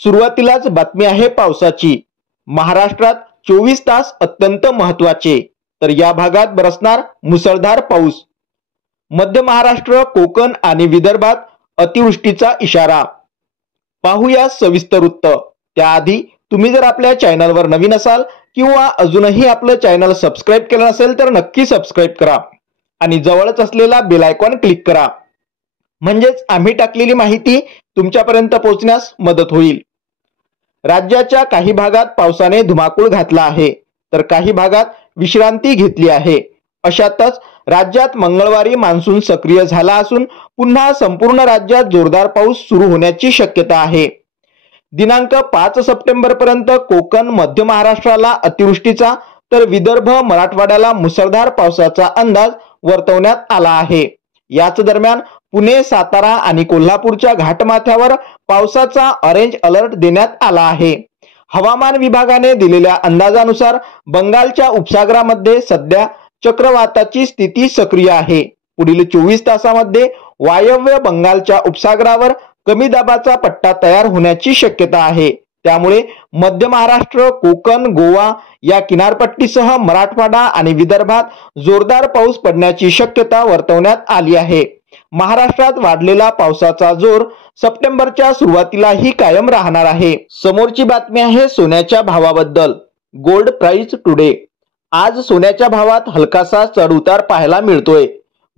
सुरुवातीलाच बातमी आहे पावसाची। महाराष्ट्रात 24 तास अत्यंत महत्त्वाचे, तर या भागात बरसणार मुसळधार पाऊस। मध्य महाराष्ट्र, कोकण आणि विदर्भात अतिवृष्टीचा इशारा। पाहूया सविस्तर वृत्त। त्याआधी तुम्ही जर आपल्या चॅनलवर नवीन असाल किंवा अजूनही आपलं चॅनल सबस्क्राइब केलं नसेल तर नक्की सबस्क्राइब करा आणि जवळच असलेला बेल आयकॉन क्लिक करा, म्हणजेच आम्ही टाकलेली माहिती तुमच्यापर्यंत पोहोचण्यास मदत होईल। राज्याच्या काही भागात पावसाने धुमाकूळ घातला आहे, तर काही भागात विश्रांती घेतली आहे। अशातच राज्यात मंगळवारी मान्सून सक्रिय झाला असून पुन्हा संपूर्ण राज्यात जोरदार पाऊस सुरू होण्याची शक्यता आहे। दिनांक 5 सप्टेंबर पर्यंत कोकण, मध्य महाराष्ट्राला अतिवृष्टीचा तर विदर्भ, मराठवाड्याला मुसळधार पावसाचा अंदाज वर्तवण्यात आला आहे। याच दरम्यान पुणे, सातारा आणि कोल्हापूरच्या घाटमाथ्यावर पावसाचा ऑरेंज अलर्ट देण्यात आला आहे। हवामान विभागाने दिलेल्या अंदाजानुसार बंगालच्या उपसागरामध्ये सध्या चक्रवाताची स्थिती सक्रिय आहे। पुढील 24 तासांमध्ये वायव्य बंगालच्या उपसागरावर कमी दाबाचा पट्टा तयार होण्याची शक्यता आहे। त्यामुळे मध्य महाराष्ट्र, कोकण, गोवा या किनारपट्टीसह मराठवाडा आणि विदर्भात जोरदार पाऊस पडण्याची शक्यता वर्तवण्यात आली आहे। महाराष्ट्रात वाढलेला पावसाचा जोर सप्टेंबरच्या सुरुवातीलाही कायम राहणार आहे। समोरची बातमी आहे सोन्याच्या भावाबद्दल। Gold price today. आज सोन्याच्या भावात हलकासा चढ-उतार पाहायला मिळतोय।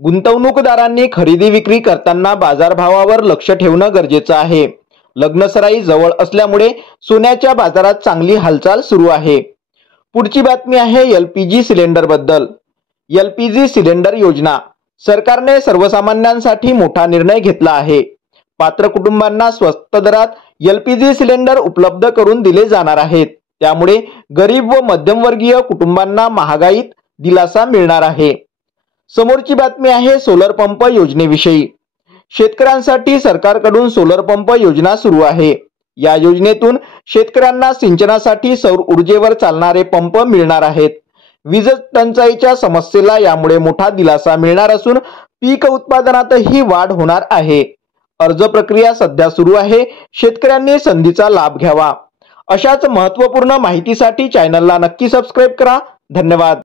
गुंतवणूकदारांनी खरेदी विक्री करताना बाजारभावावर लक्ष ठेवणं गरजेचं आहे। लग्नसराई जवळ असल्यामुळे सोन्याच्या बाजारात चांगली हालचाल सुरू आहे। पुढची बातमी आहे एलपीजी सिलेंडर बद्दल। एलपीजी सिलेंडर योजना। सरकारने सर्वसामान्यांसाठी मोठा निर्णय घेतला आहे। पात्र कुटुंबांना स्वस्त दरात एलपीजी सिलेंडर उपलब्ध करून दिले जाणार आहेत। त्यामुळे गरीब व मध्यमवर्गीय कुटुंबांना महागाईत दिलासा मिळणार आहे। समोरची बातमी आहे सोलर पंप योजनेविषयी। शेतकऱ्यांसाठी सरकारकडून सोलर पंप योजना सुरू आहे। या योजनेतून शेतकऱ्यांना सिंचनासाठी सौर ऊर्जेवर चालणारे पंप मिळणार आहेत। वीज टंचाईच्या समस्येला यामुळे मोठा दिलासा मिळणार असून पीक उत्पादनातही वाढ होणार आहे। अर्ज प्रक्रिया सध्या सुरू आहे। शेतकऱ्यांनी संधीचा लाभ घ्यावा। अशाच महत्त्वपूर्ण माहितीसाठी चॅनलला नक्की सबस्क्राइब करा। धन्यवाद।